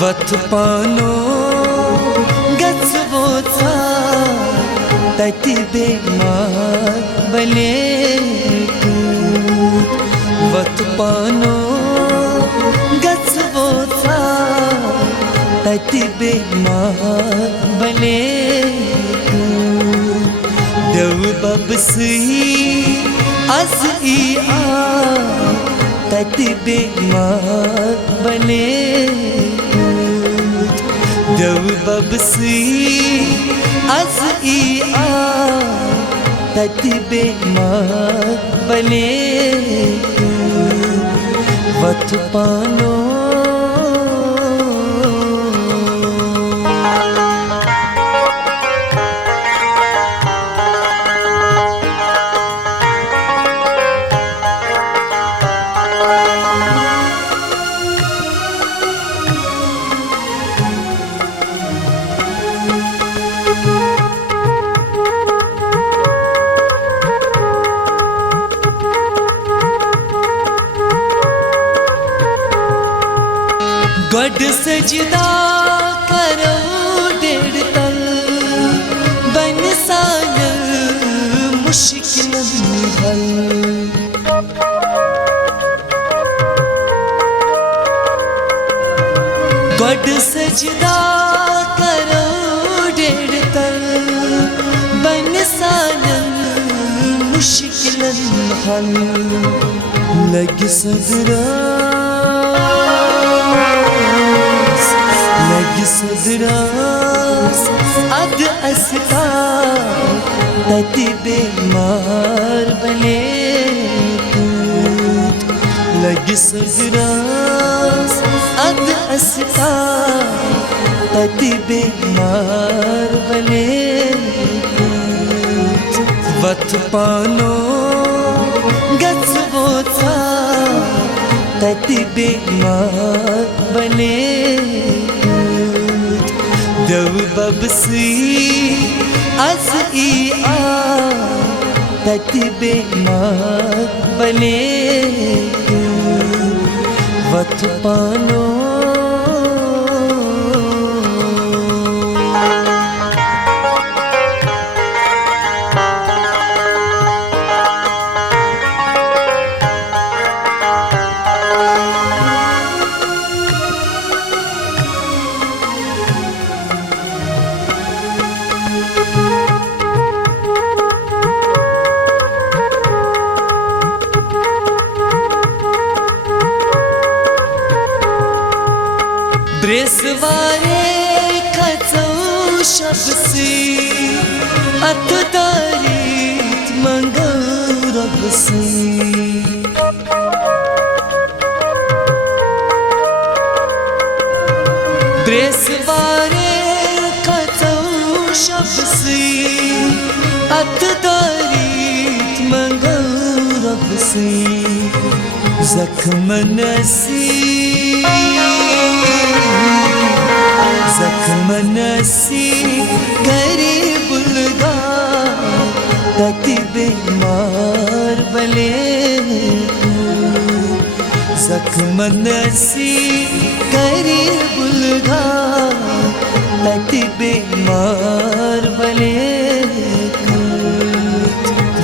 वत पानो गचवोचा तति बेमार बले वत पानो गचवोचा तति बेमार बले देव बबसी अस ई आ तति बेमार बले देव बबसी अस ई आ तति बेमार बले वत पानो गड सजदा करो डेढ़ तल बन सान मुश्किल हल गड सजदा करो डेढ़ तल बन सान मुश्किल हल लग सदरा सदरास अद अस्ता तति बेमार बले लग सदरास अद अस्ता तति बेमार बले वत पानो गचवोचा तति बेमार बले देव बबसी अस ई आ तति बेमार बले वत पानो ब्रेसवारे खचौ शबसी अतदारीत मंगौ रबसी ब्रेसवारे खचौ शबसी अतदारीत मंगौ रबसी जख्म नसी जख्म नसी करे बुलगा तति बेमार बले जख्म नसी करे बुलगा तति बेमार बले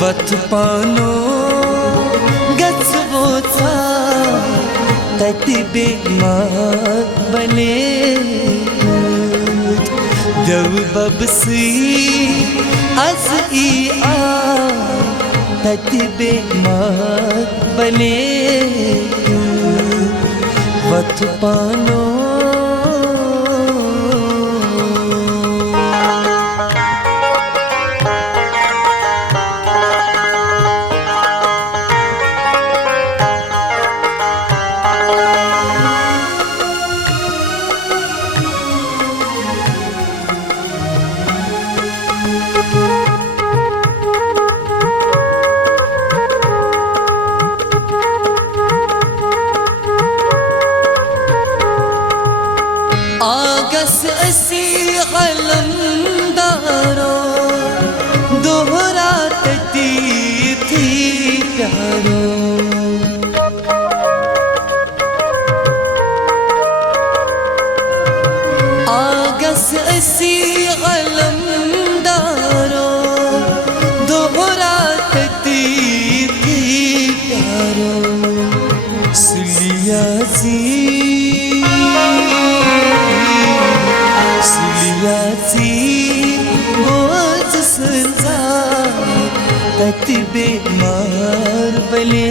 वत पानो गचवोचा तति बेमार बले देव बबसी अस ई आ तति बेमार बले वत पानो तति बेमार बले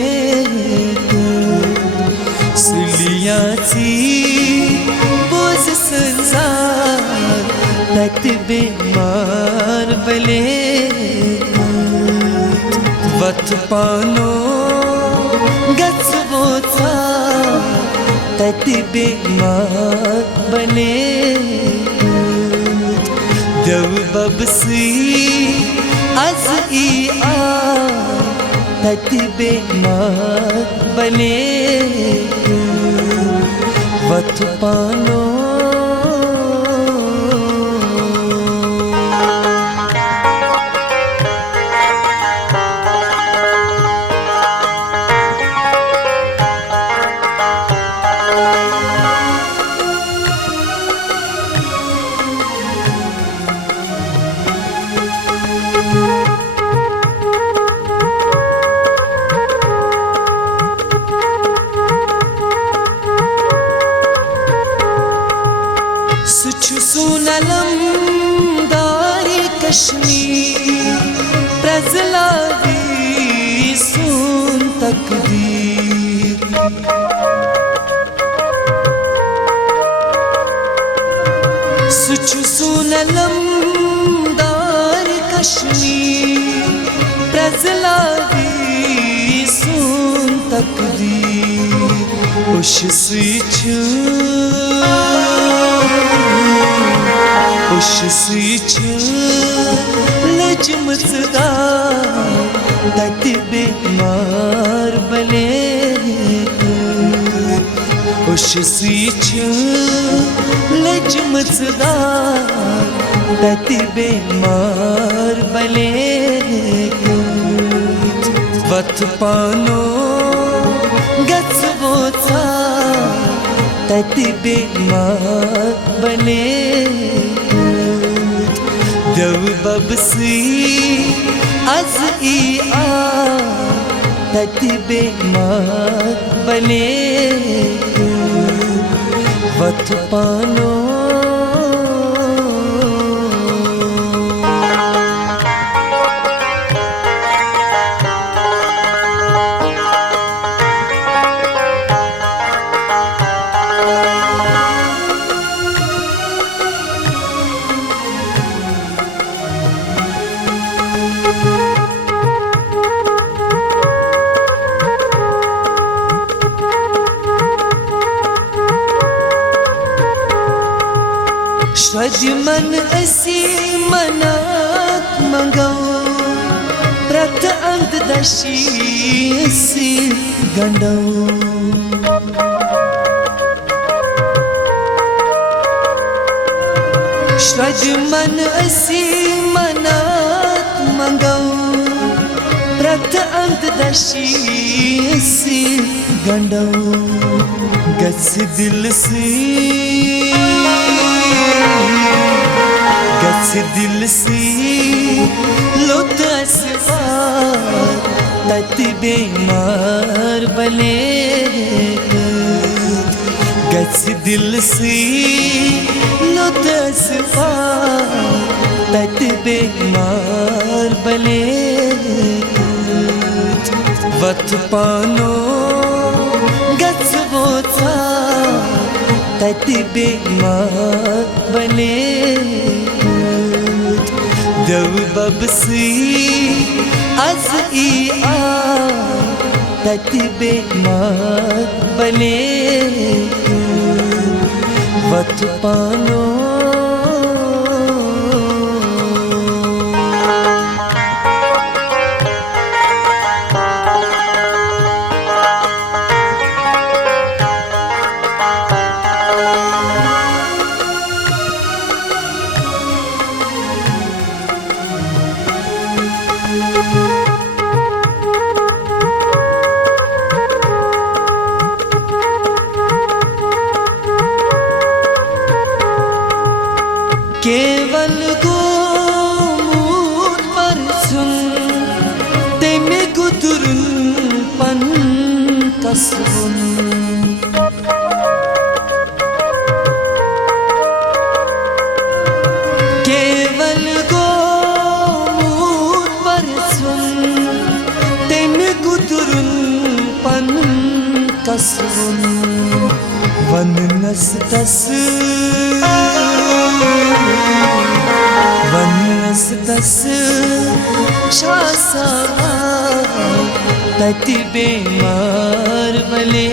सुलियाची बोझ संसार तति बेमार बले वत पानो गचबोचा तति बेमार बले देव बबसी आज ई तति बेमार बले वत पानो सुछु सुनलम दारी कश्मीर प्रजलावी सुन तकदीर सुछु सुनलम दारी कश्मीर प्रजलावी सुन तकदीर उश सुछु लजमसदा तति बेमार बले लजमसदा तति बेमार बले वत पानो गचबोचा तति बेमार बले देव बबसी आज ई तति बेमार बले वत पानो स्वजमन असी मनात मंगौ प्रत अंतदशी असी गंडौ स्वजमन असी मनात मंगौ प्रत अंतदशी असी गंडौ गस दिल से दिल से लुत असवार तति बेमार बले गस दिल से लुत असवार तति बेमार बले वत पानो गचबोचा तति बेमार बले देव बबसी आज ई तति बेमार बले वत पानो केवल गोमूत पर सुन तेमे गुदुरुन पन कसुन केवल गोमूत पर सुन कसवुन वननस तस छासा तति बेमार भले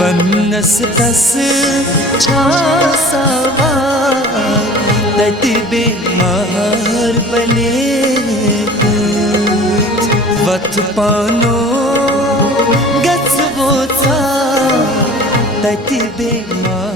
वननस तस छासा तति बेमार भले वत पानो गच बोचा तति बेमार